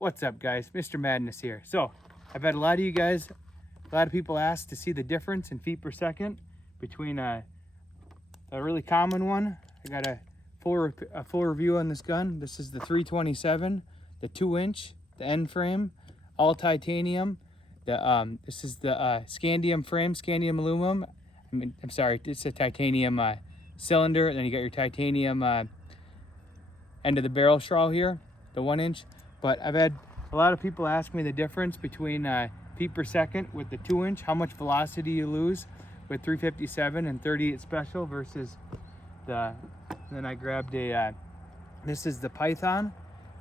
What's up, guys? Mr. Madness here. So I've had a lot of people ask to see the difference in feet per second between a really common one. I got a full review on this gun. This is the 327, the 2-inch, the end frame, all titanium. This is the scandium frame, scandium aluminum. I'm sorry, it's a titanium cylinder, and then you got your titanium end of the barrel shroud here, the 1-inch. But I've had a lot of people ask me the difference between feet per second with the 2-inch, how much velocity you lose with 357 and 38 special versus then I grabbed this is the Python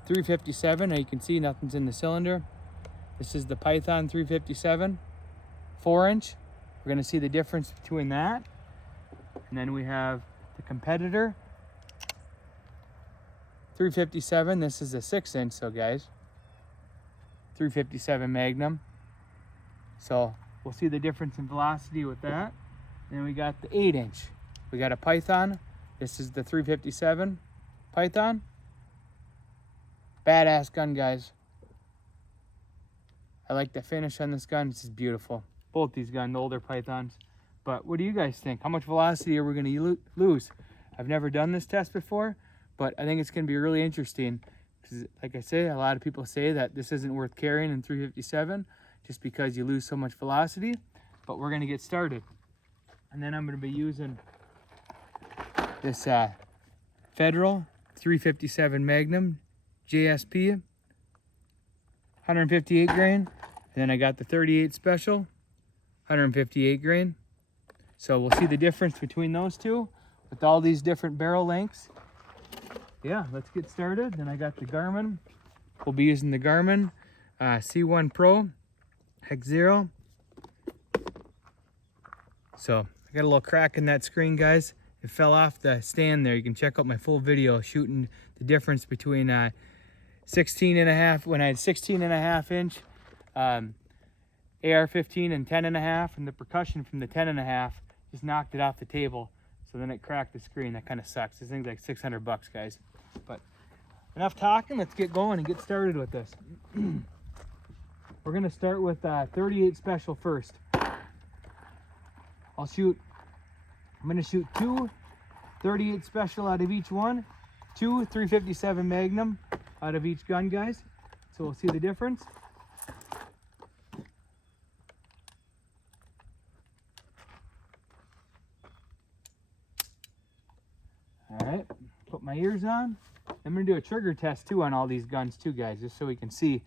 357. Now you can see nothing's in the cylinder. This is the Python 357, 4-inch. We're gonna see the difference between that. And then we have the competitor 357. This is a 6-inch, so guys, 357 Magnum. So we'll see the difference in velocity with that. Then we got the 8-inch. We got a Python. This is the 357 Python. Badass gun, guys. I like the finish on this gun. This is beautiful. Both these guns, the older Pythons. But what do you guys think? How much velocity are we going to lose? I've never done this test before, but I think it's going to be really interesting. Because, like I say, a lot of people say that this isn't worth carrying in 357 just because you lose so much velocity. But we're going to get started. And then I'm going to be using this Federal 357 Magnum JSP 158 grain. And then I got the 38 special 158 grain. So we'll see the difference between those two with all these different barrel lengths. Yeah, let's get started. Then I got the Garmin. We'll be using the Garmin C1 Pro Xero. So I got a little crack in that screen, guys. It fell off the stand there. You can check out my full video shooting the difference between 16 and a half, when I had 16 and a half inch AR-15 and 10 and a half, and the percussion from the 10 and a half just knocked it off the table. So then it cracked the screen. That kind of sucks. This thing's like 600 bucks, guys. But enough talking. Let's get going and get started with this. We're gonna start with 38 special first. I'm gonna shoot 2 38 special out of each one, 2 357 Magnum out of each gun, guys. So we'll see the difference. All right, put my ears on. I'm gonna do a trigger test too on all these guns too, guys, just so we can see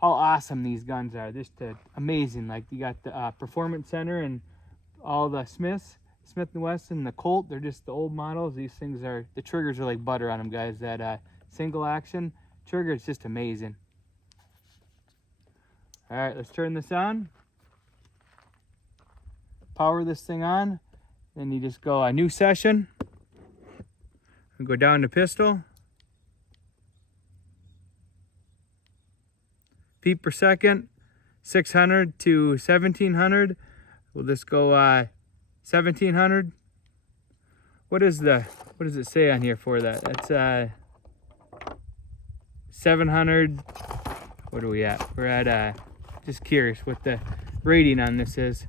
how awesome these guns are. Just amazing. Like, you got the Performance Center and all the Smith Wesson, the Colt. They're just the old models. These things are, the triggers are like butter on them, guys. That single action trigger is just amazing. All right, let's turn this on. Power this thing on. Then you just go a new session. And go down to pistol. Feet per second, 600 to 1700. We'll just go 1700. What does it say on here for that? It's 700. What are we at? We're at just curious what the rating on this is.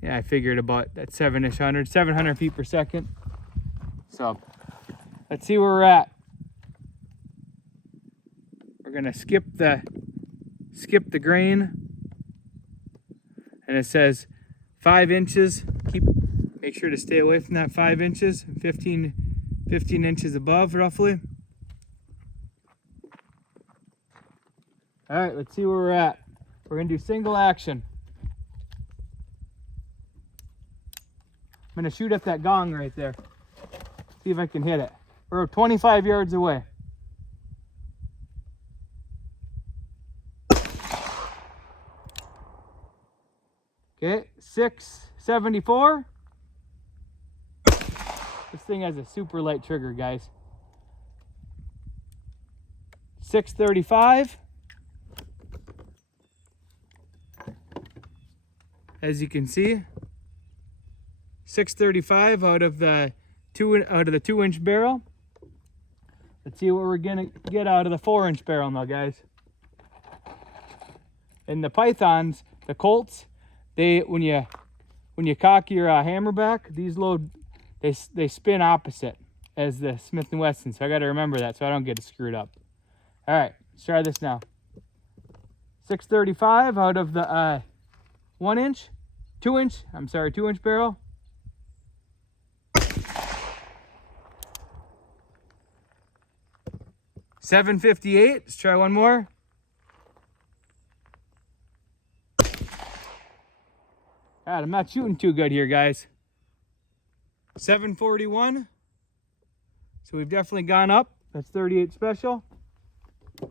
Yeah, I figured about that 700 feet per second. So let's see where we're at. We're gonna skip the grain, and it says 5 inches. Make sure to stay away from that 5 inches. 15 inches above, roughly. All right, let's see where we're at. We're gonna do single action. I'm gonna shoot at that gong right there. See if I can hit it. We're 25 yards away. Okay, 674. This thing has a super light trigger, guys. 635. As you can see, 635 out of the 2-inch barrel. Let's see what we're gonna get out of the 4-inch barrel now, guys. And the Pythons, the Colts, when you cock your hammer back, these load, they spin opposite as the Smith Wesson. So I got to remember that so I don't get it screwed up. All right, let's try this now. 635 out of the 2 inch barrel. .758. Let's try one more. God, I'm not shooting too good here, guys. 741. So we've definitely gone up. That's 38 special. All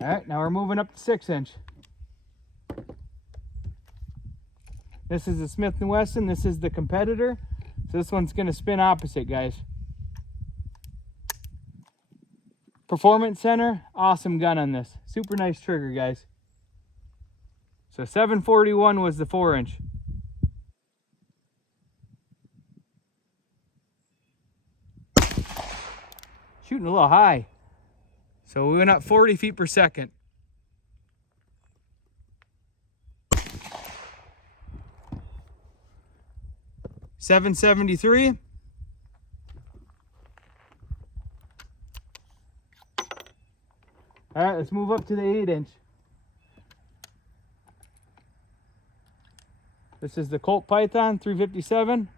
right, now we're moving up to 6 inch. This is the Smith & Wesson. This is the competitor. So this one's going to spin opposite, guys. Performance center, awesome gun on this. Super nice trigger, guys. So 741 was the 4 inch. Shooting a little high. So we went up 40 feet per second. .773. All right, let's move up to the 8 inch. This is the Colt Python 357.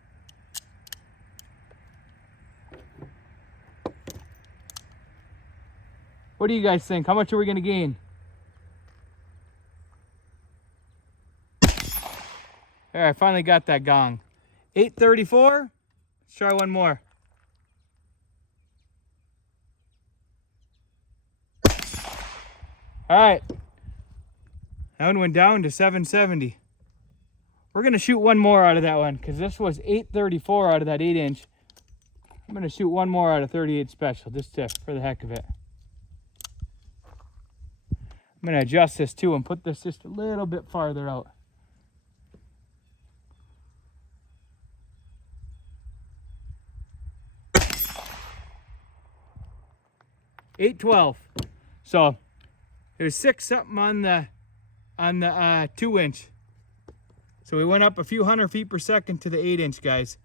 What do you guys think? How much are we going to gain? All right, I finally got that gong. 834. Let's try one more. All right. That one went down to 770. We're going to shoot one more out of that one because this was 834 out of that 8 inch. I'm going to shoot one more out of 38 special just for the heck of it. I'm going to adjust this too and put this just a little bit farther out. .812. So there's 6 something on the 2 inch. So we went up a few hundred feet per second to the 8 inch, guys.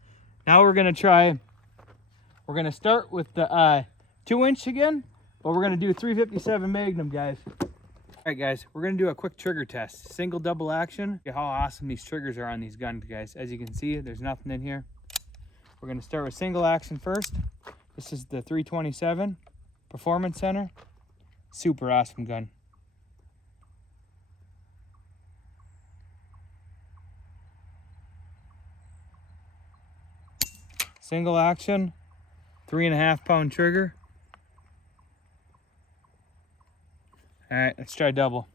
Now we're going to start with the 2 inch again, but we're going to do 357 Magnum, guys. All right, guys, we're going to do a quick trigger test. Single, double action. Look at how awesome these triggers are on these guns, guys. As you can see, there's nothing in here. We're going to start with single action first. This is the 327 Performance Center. Super awesome gun. Single action, 3.5 pound trigger. All right, let's try double.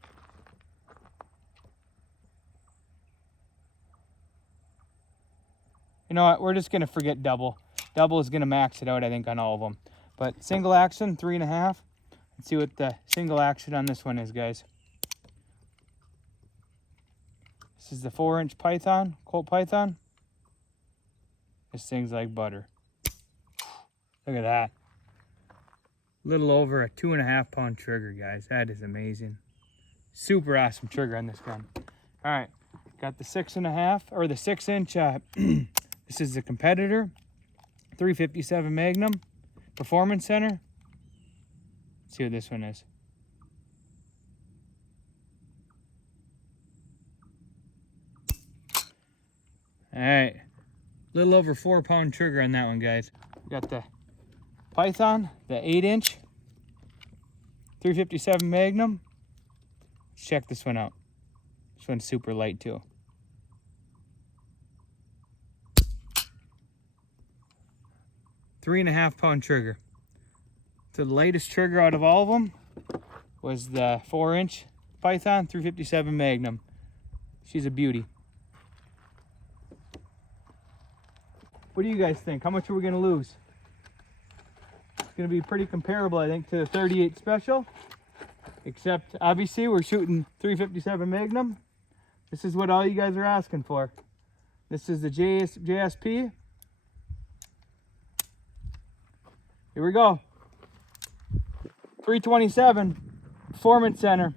You know what, we're just gonna forget double. Double is gonna max it out, I think, on all of them. But single action, 3.5. Let's see what the single action on this one is, guys. This is the 4 inch Python, Colt Python. This thing's like butter. Look at that. Little over a 2.5 pound trigger, guys. That is amazing. Super awesome trigger on this gun. All right, got the 6.5 or the 6 inch. This is the competitor 357 Magnum Performance Center. Let's see what this one is. All right, little over 4 pound trigger on that one, guys. We got the Python, the 8 inch 357 Magnum. Let's check this one out. This one's super light too. .3.5 pound trigger. So the lightest trigger out of all of them was the 4 inch Python 357 Magnum. She's a beauty. What do you guys think? How much are we going to lose? It's going to be pretty comparable, I think, to the 38 Special. Except, obviously, we're shooting 357 Magnum. This is what all you guys are asking for. This is the JSP. Here we go. 327 Performance Center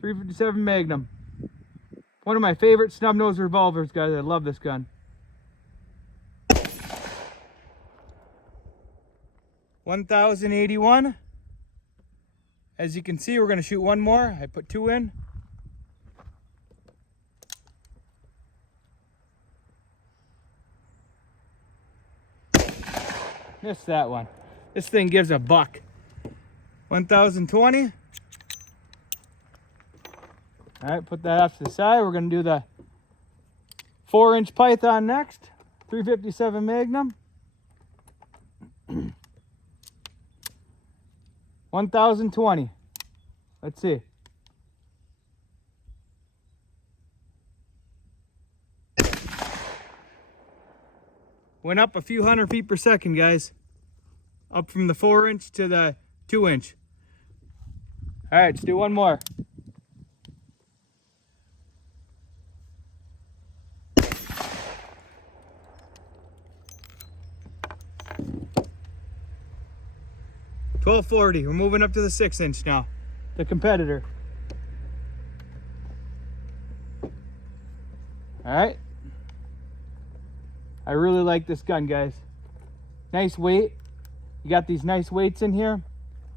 357 Magnum. One of my favorite snub nose revolvers, guys. I love this gun. 1081. As you can see, we're going to shoot one more. I put 2 in. Missed that one. This thing gives a buck. 1020. All right, put that off to the side. We're going to do the 4-inch Python next. 357 Magnum. 1020. Let's see. Went up a few hundred feet per second, guys. Up from the 4-inch to the 2-inch. All right, let's do one more. $12.40. We're moving up to the 6-inch now. The competitor. All right. I really like this gun, guys. Nice weight. You got these nice weights in here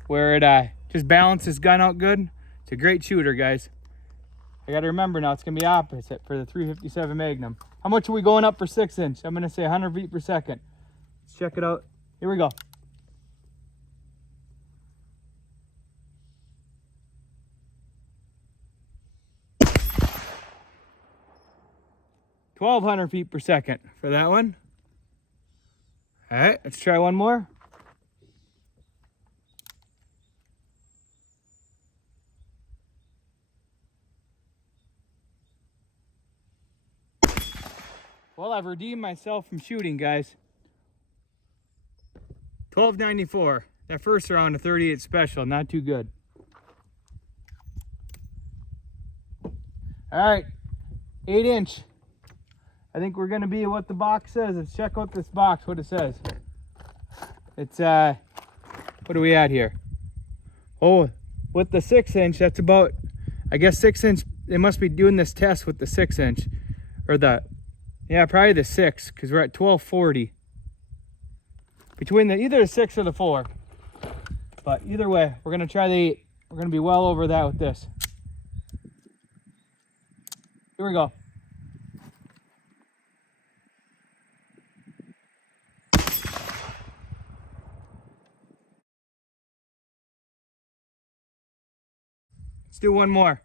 where it just balances gun out good. It's a great shooter, guys. I got to remember now, it's going to be opposite for the 357 Magnum. How much are we going up for 6-inch? I'm going to say 100 feet per second. Let's check it out. Here we go. $1,200 feet per second for that one. All right, let's try one more. Well, I've redeemed myself from shooting, guys. $12.94. That first round of 38 special, not too good. All right, 8-inch. I think we're gonna be what the box says. Let's check out this box, what it says. It's what are we at here? Oh, with the 6-inch, that's about, I guess 6-inch, they must be doing this test with the 6-inch. Or the, yeah, probably the 6, because we're at 1240. Between the either the 6 or the 4. But either way, we're gonna try the 8. We're gonna be well over that with this. Here we go. Let's do one more.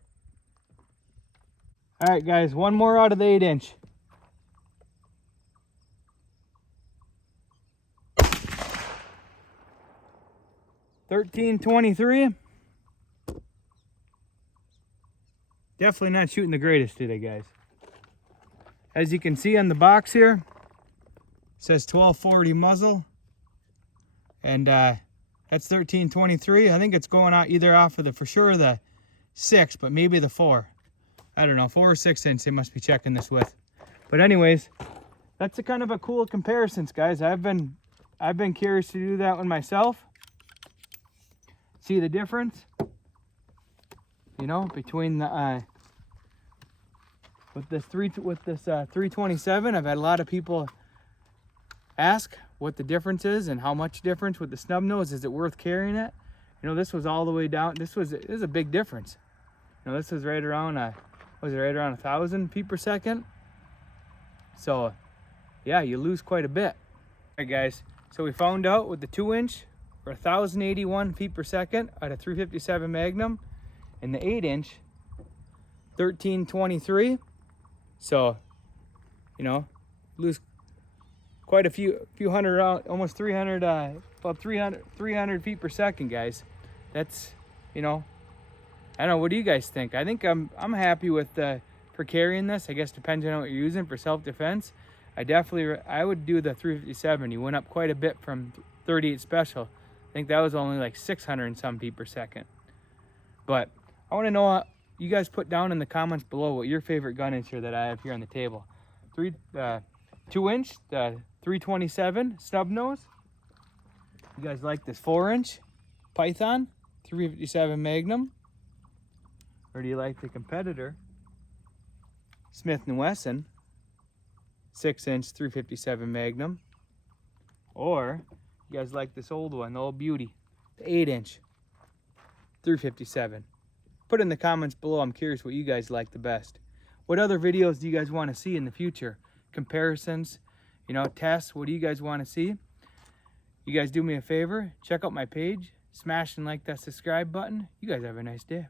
All right, guys, one more out of the 8-inch. $13.23. Definitely not shooting the greatest today, guys. As you can see on the box here, it says 1240 muzzle, and that's 13.23. I think it's going out either off of the, for sure, the 6, but maybe the 4. I don't know, 4 or 6-inch they must be checking this with. But anyways, that's a kind of a cool comparisons, guys. I've been curious to do that one myself. See the difference, you know, between the with this 327. I've had a lot of people ask what the difference is and how much difference with the snub nose. Is it worth carrying it? You know, this was all the way down. This is a big difference. You know, this was right around was it right around 1,000 feet per second? So yeah, you lose quite a bit. All right, guys, so we found out with the 2-inch, we're 1,081 feet per second at a 357 Magnum, and the 8-inch, 13.23. So, you know, lose quite a few hundred, almost 300, about 300 feet per second, guys. That's, you know, I don't know. What do you guys think? I think I'm happy with for carrying this. I guess depending on what you're using for self-defense. I would do the 357. You went up quite a bit from 38 special. I think that was only like 600 and some feet per second. But I want to know, you guys put down in the comments below what your favorite gun is here that I have here on the table. 2-inch, the 327 snub nose. You guys like this 4-inch Python 357 Magnum? Or do you like the competitor, Smith Wesson 6-inch 357 Magnum? Or you guys like this old one, the old beauty, the 8-inch 357? Put in the comments below. I'm curious what you guys like the best. What other videos do you guys want to see in the future? Comparisons, you know, tests. What do you guys want to see? You guys do me a favor, check out my page, smash and like that subscribe button. You guys have a nice day.